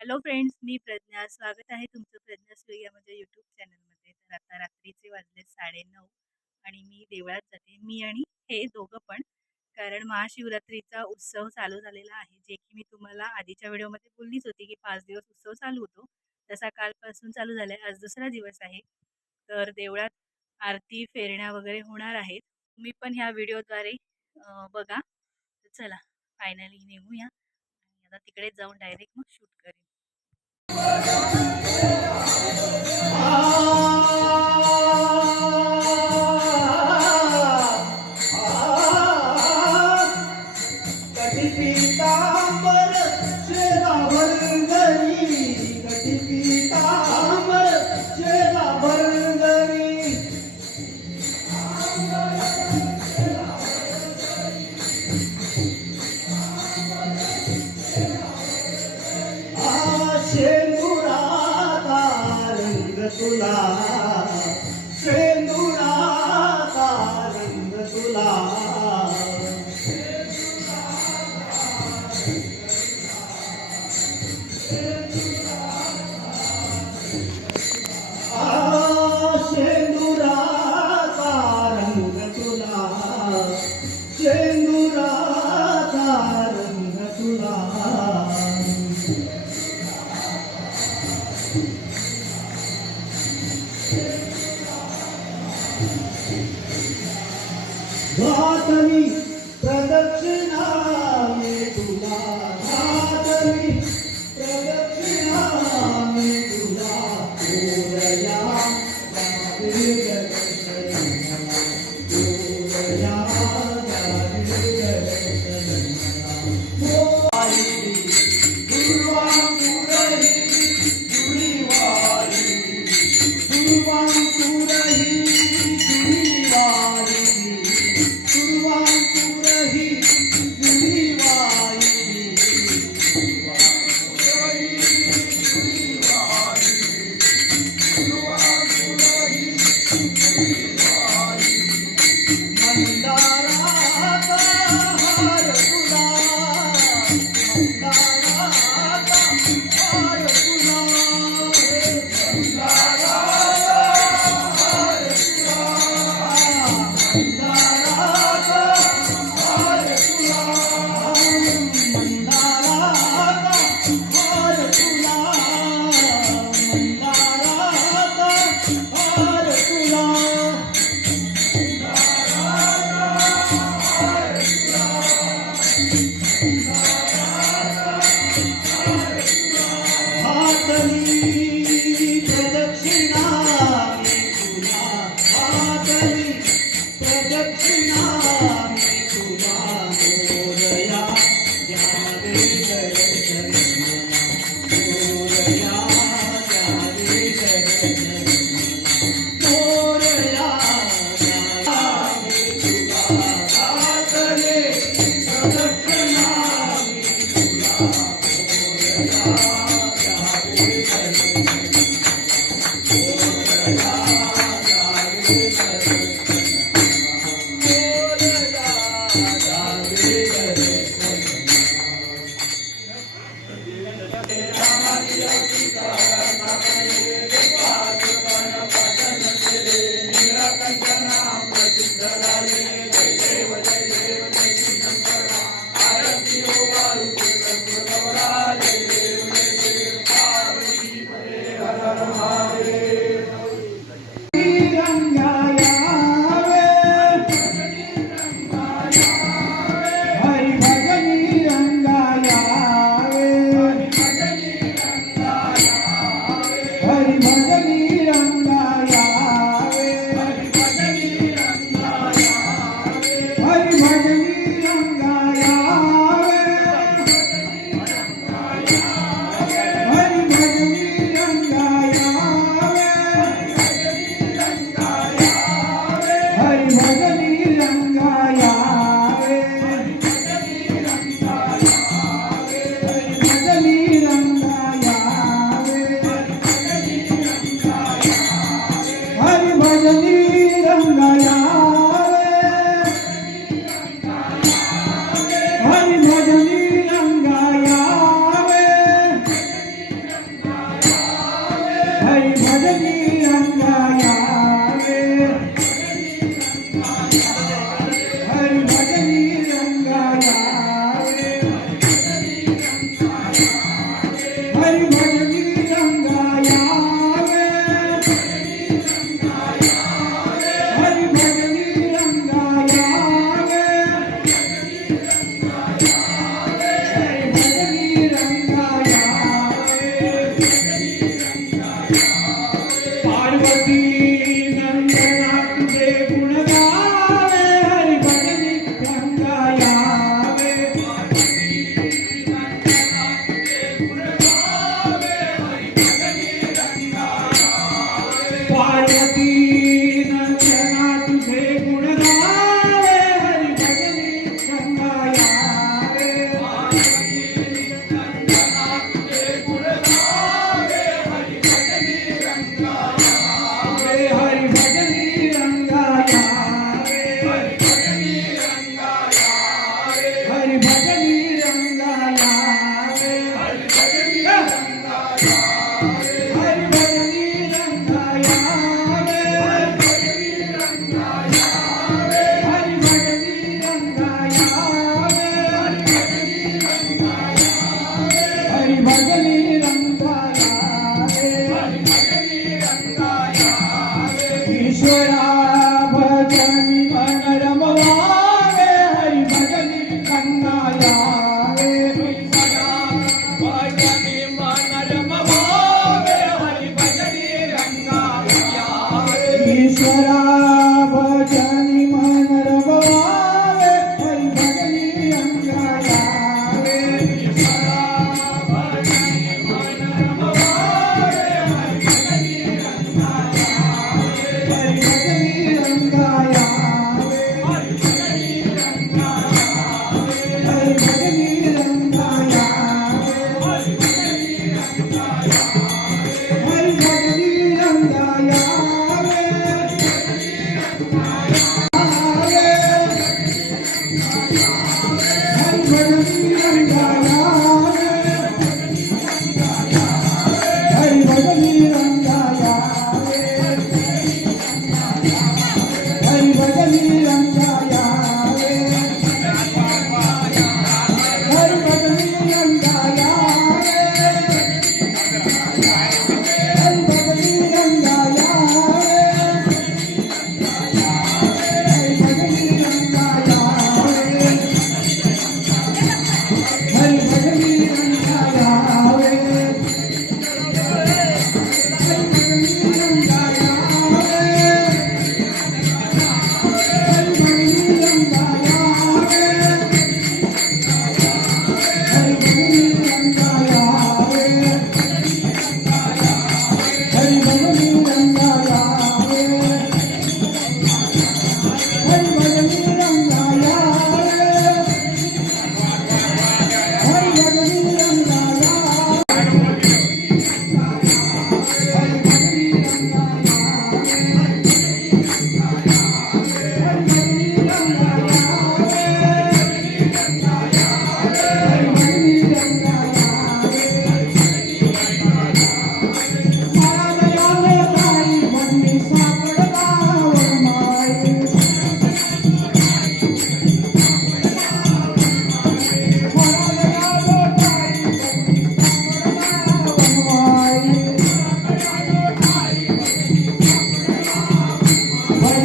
Hello friends मी प्रज्ञा. स्वागत आहे तुमचं प्रज्ञा स्टोरी या माझ्या यूट्यूब चॅनलमध्ये तर आता रात्रीचे वाजले साडेनऊ आणि मी देवळात जाते. मी आणि हे दोघं पण कारण महाशिवरात्रीचा उत्सव चालू झालेला आहे. जे की मी तुम्हाला आधीच्या व्हिडिओमध्ये बोललीच होती की पाच दिवस उत्सव चालू होतो. तसा कालपासून चालू झाला आहे आज दुसरा दिवस आहे. तर देवळात आरती फेरण्या वगैरे होणार आहेत. तुम्ही पण ह्या व्हिडिओद्वारे बघा. तर चला फायनली निघूया. आणि आता तिकडे जाऊन डायरेक्ट मग शूट करेन. Thank you. శ్రేందురా తారంగ తులా घातली प्रदक्षिणा मी तुला Party, party.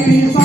Happy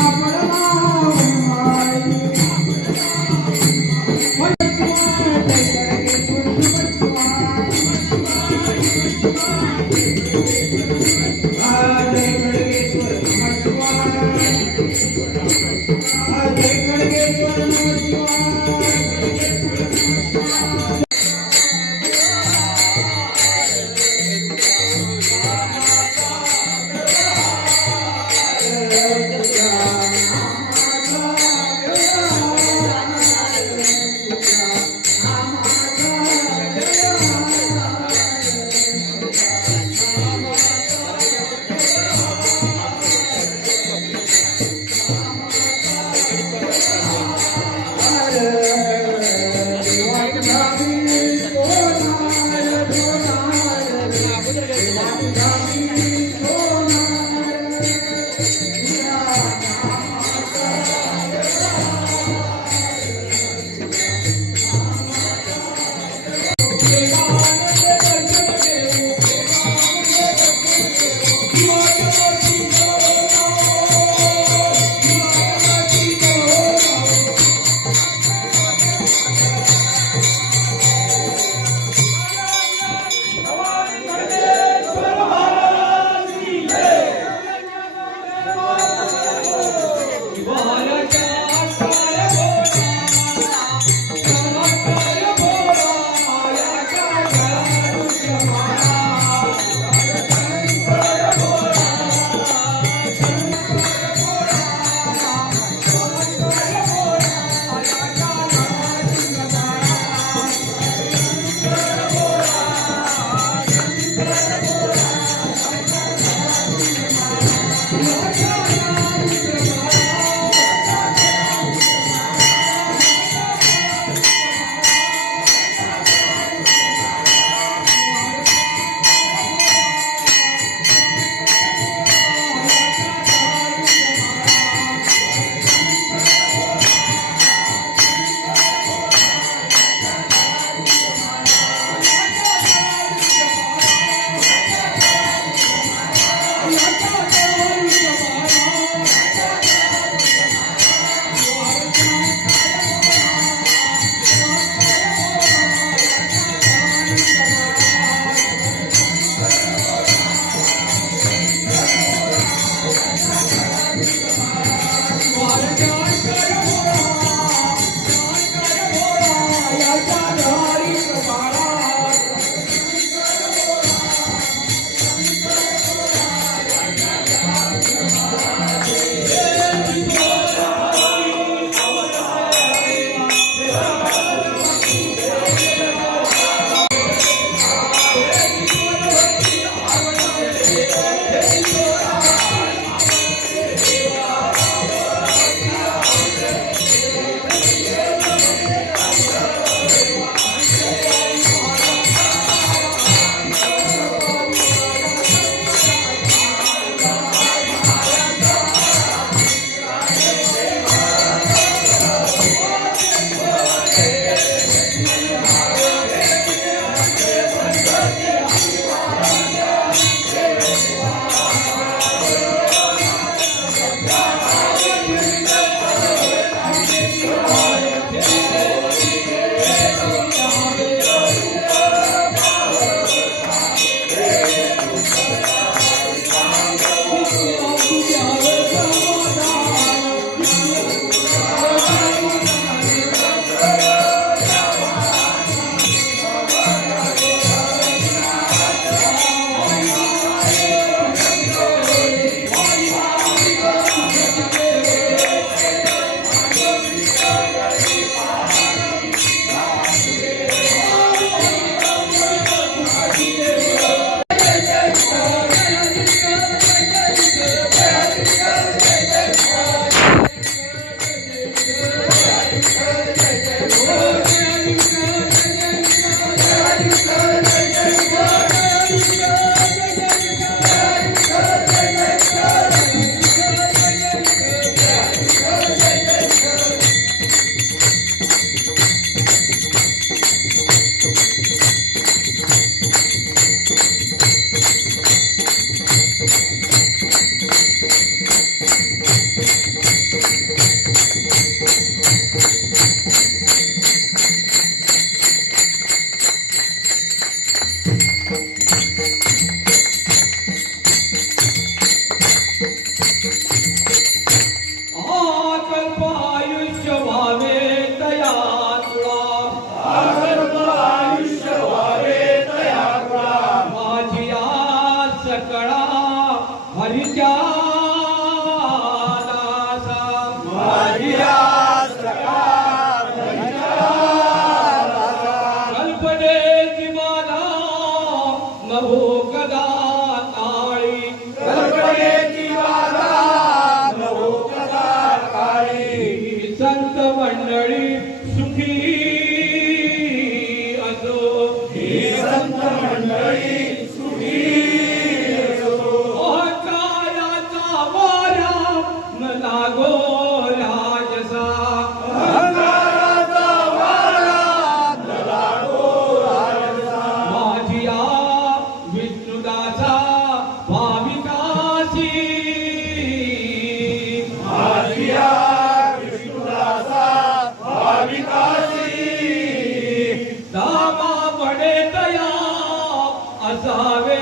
असावे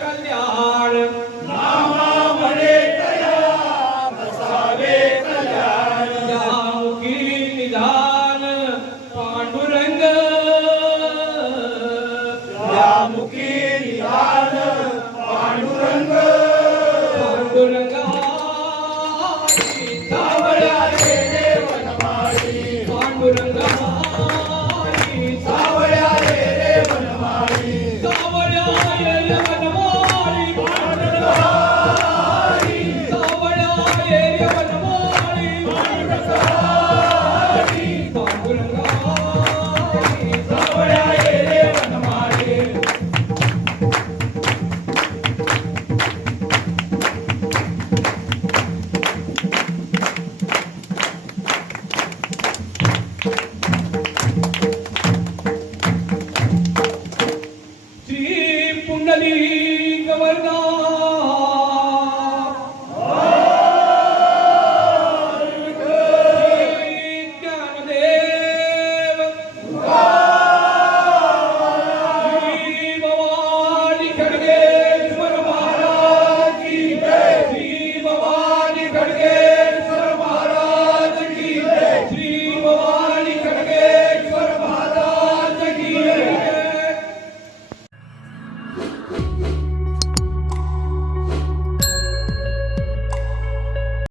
कल्याण Bolívar.